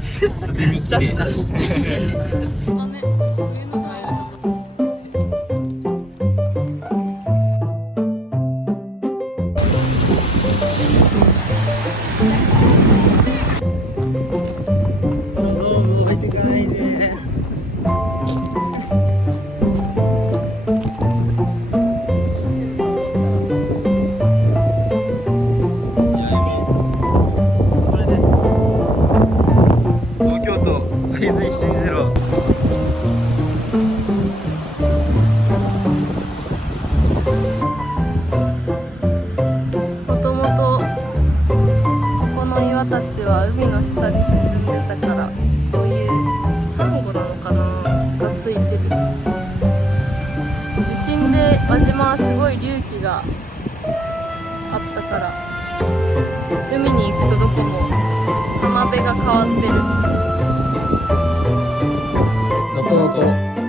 すでに綺麗だしね。たちは海の下に沈んでたから、こういうサンゴなのかながついてる。地震で輪島はすごい隆起があったから、海に行くとどこも浜辺が変わってる。のとのと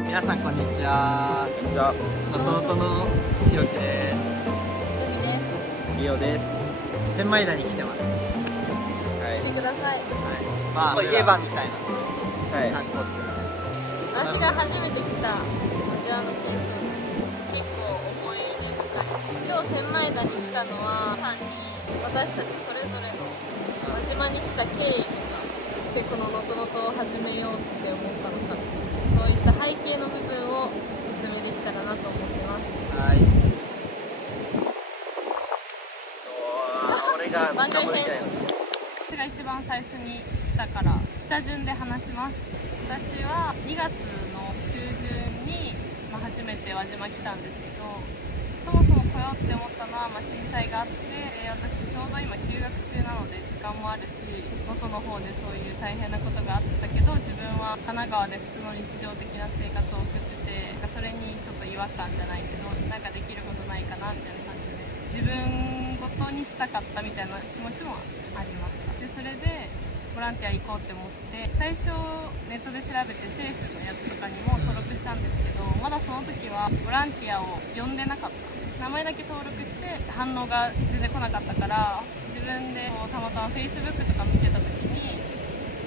皆さんこんにちは。こんにちは。のとのとのひろきです。海です。リオです。千枚田に来てます。来てください。まあ言えばみたいな観光地。私が初めて来た輪島の景色です。結構思い出深い。今日千枚田に来たのはさんに私たちそれぞれの輪島に来た経緯とかして、こののとのとを始めようって思ったのか、そういった背景の部分を説明できたらなと思ってます。はい。俺が番外編。私が一番最初に来たから下順で話します。私は2月の中旬に、初めて輪島来たんですけど、そもそも来ようって思ったのは、震災があって、私ちょうど今休学中なので時間もあるし、能登の方でそういう大変なことがあったけど、自分は神奈川で普通の日常的な生活を送ってて、それにちょっと違和感じゃないけど、なんかできることないかなみたいな感じで、自分ごとにしたかったみたいな気持ちもありました。でそれでボランティア行こうって思って、最初ネットで調べて政府のやつとかにも登録したんですけど、まだその時はボランティアを呼んでなかった。名前だけ登録して反応が全然来なかったから、自分でたまたま Facebook とか見てた時に、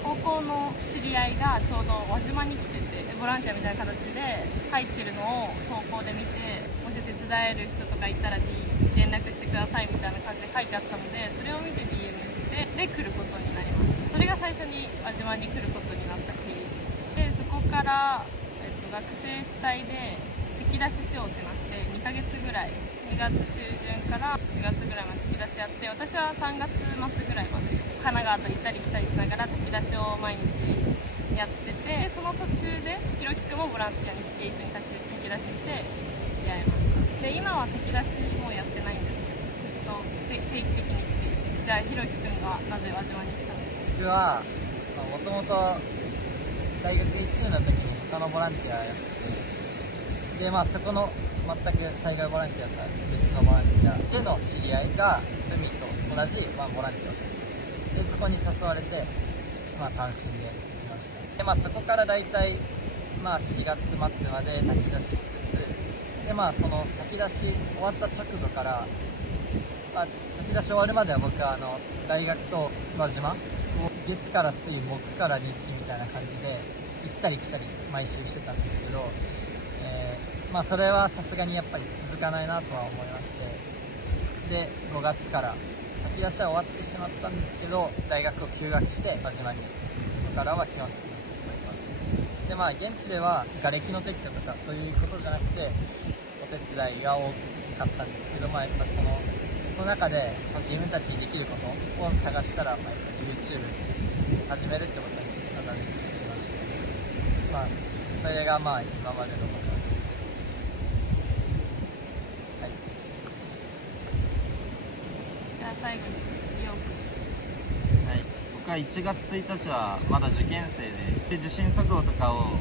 高校の知り合いがちょうど輪島に来てて、ボランティアみたいな形で入ってるのを投稿で見て、もし手伝える人とかいたら連絡してくださいみたいな感じで書いてあったので、それを見て DM してで来ることになります。それが最初に輪島に来ることになった経緯です。でそこから、学生主体で引き出ししようってなって2ヶ月ぐらい、2月中旬から4月ぐらいまで引き出しやって、私は3月末ぐらいまで神奈川と行ったり来たりしながら炊き出しを毎日やってて、でその途中でひろきくんもボランティアに来て一緒に炊き出しして出会いました。で今は炊き出しもやってないんですけど、ずっと定期的に来てる。じゃあひろきくんがなぜ輪島に来たんですか？僕はもともと大学1年の時に他のボランティアやってて、でそこの全く災害ボランティアとは別のボランティアでの知り合いが海と同じ、ボランティアをしてて、でそこに誘われて、単身で来ました。でそこからだいたい4月末まで炊き出ししつつ、でその炊き出し終わった直後から、炊き出し終わるまでは僕は大学と輪島を月から水木から日みたいな感じで行ったり来たり毎週してたんですけど、それはさすがにやっぱり続かないなとは思いまして、で5月から炊き出しは終わってしまったんですけど、大学を休学して輪島に、そこからは基本的にずっといます。で現地では瓦礫の撤去とかそういうことじゃなくてお手伝いが多かったんですけど、やっぱその中で自分たちにできることを探したら、YouTube 始めるってことにたどり着きまして、それが今までの僕の経験です。はい。じゃあ最後にリオくん。はい、僕は1月1日はまだ受験生で、受信速報とかを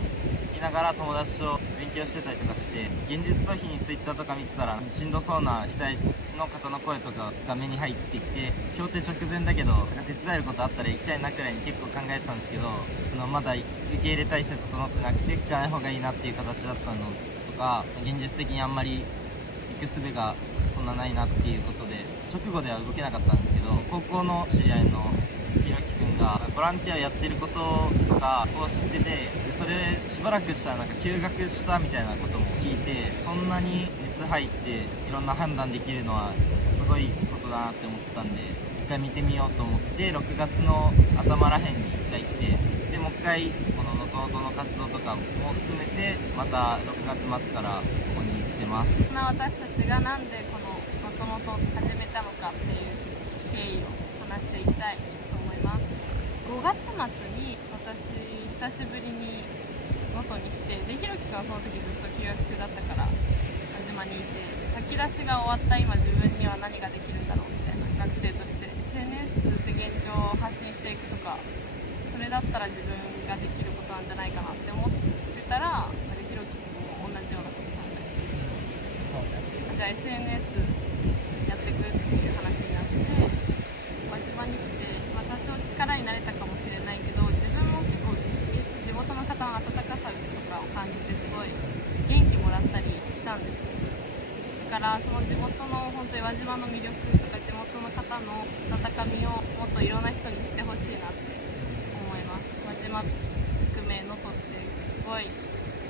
聞きながら友達と勉強してたりとかして、現実逃避に Twitter とか見てたらしんどそうな被災地の方の声とかが目に入ってきて、評定直前だけど手伝えることあったら行きたいなくらいに結構考えてたんですけど、まだ受け入れ体制整ってなくて行かない方がいいなっていう形だったのとか、現実的にあんまり行く術がそんなないなっていうことで直後では動けなかったんですけど、高校の知り合いのひろきくんがボランティアやってることとかを知ってて、でそれしばらくしたらなんか休学したみたいなことも聞いて、そんなに熱入っていろんな判断できるのはすごいことだなって思ったんで、一回見てみようと思って6月の頭らへんに一回来て、でもう一回この能登の活動とかも含めてまた6月末からここに来てます。そんな私たちがなんでこの能登始めたのかっていう経緯を話していきたいと思います。5月末に私久しぶりに能登に来て、でひろきくんはその時ずっと休学中だったから輪島にいて、炊き出しが終わった今自分には何ができるんだろうみたいな、学生として SNS で現状を発信していくとか、それだったら自分ができることなんじゃないかなって思ってたら、ひろきくんも同じようなこと考えて、そうね。じゃあ SNS やっていくっていう話になって輪島に来て、多少力になれたかもしれないけど、自分も結構地元の方の温かさとかを感じてすごい元気もらったりしたんですよ。だからその地元の本当に輪島の魅力とか地元の方の温かみをもっといろんな人に知ってほしいなって思います。輪島含め能登ってすごい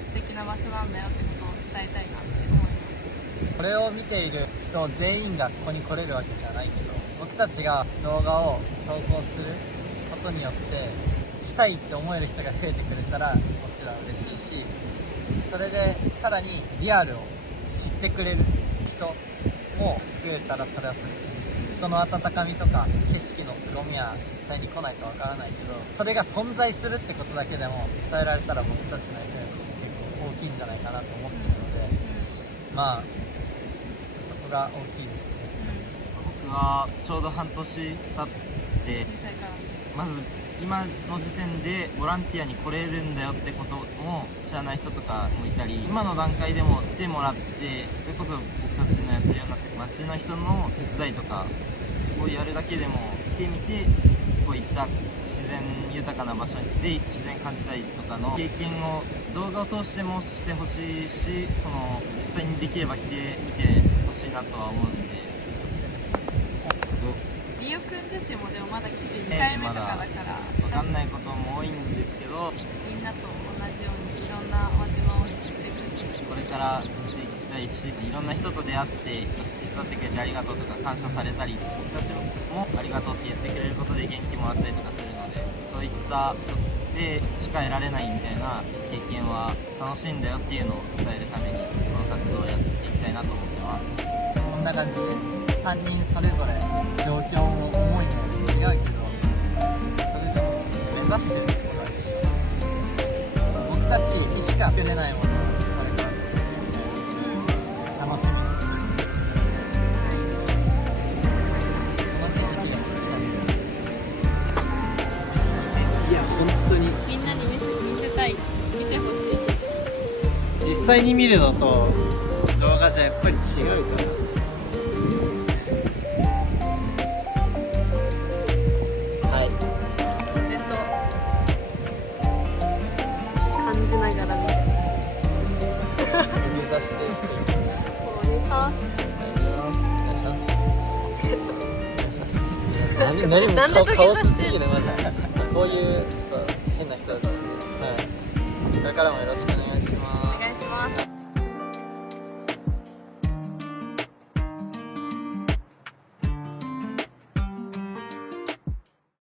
素敵な場所なんだよってことを伝えたいなって思います。これを見ている人全員がここに来れるわけじゃないけど、僕たちが動画を投稿することによって来たいって思える人が増えてくれたらもちろん嬉しいし、それでさらにリアルを知ってくれる人も増えたらそれはそれで嬉しいし、人の温かみとか景色の凄みは実際に来ないとわからないけど、それが存在するってことだけでも伝えられたら僕たちの役割として結構大きいんじゃないかなと思ってるので、まあそこが大きいですね。僕はちょうど半年経って、小さいからまず今の時点でボランティアに来れるんだよってことも知らない人とかもいたり、今の段階でも来てもらって、それこそ僕たちのやってるような町の人の手伝いとかをやるだけでも来てみて、こういった自然豊かな場所で自然感じたいとかの経験を動画を通してもしてほしいし、その実際にできれば来てみてほしいなとは思うんで。リオくん自身もでもまだ来て2回目とかだから分かんないことも多いんですけど、みんなと同じようにいろんな輪島を知っていくこれからしていきたいし、いろんな人と出会って手伝ってくれてありがとうとか感謝されたり、僕たちもありがとうって言ってくれることで元気もらったりとかするので、そういったでしか得られないみたいな経験は楽しいんだよっていうのを伝えるためにこの活動をやっていきたいなと思ってます。こんな感じで3人それぞれ状況も思いには違うけど、それでも目指してるところは一緒。僕たちにしか作れないものをこれから作っていきたいので楽しみに。この景色が好きなんで、いや本当にみんなに見せたい、見てほしい景色。実際に見るのと動画じゃやっぱり違うから。感じながら見てほしい。目指している人いる。お願いします。お願いしますお願いします何もなんで土下座カオスしてんのすぎるマジで。こういうちょっと変な人たちなんで、はい、これからもよろしくお願いします。お願いします。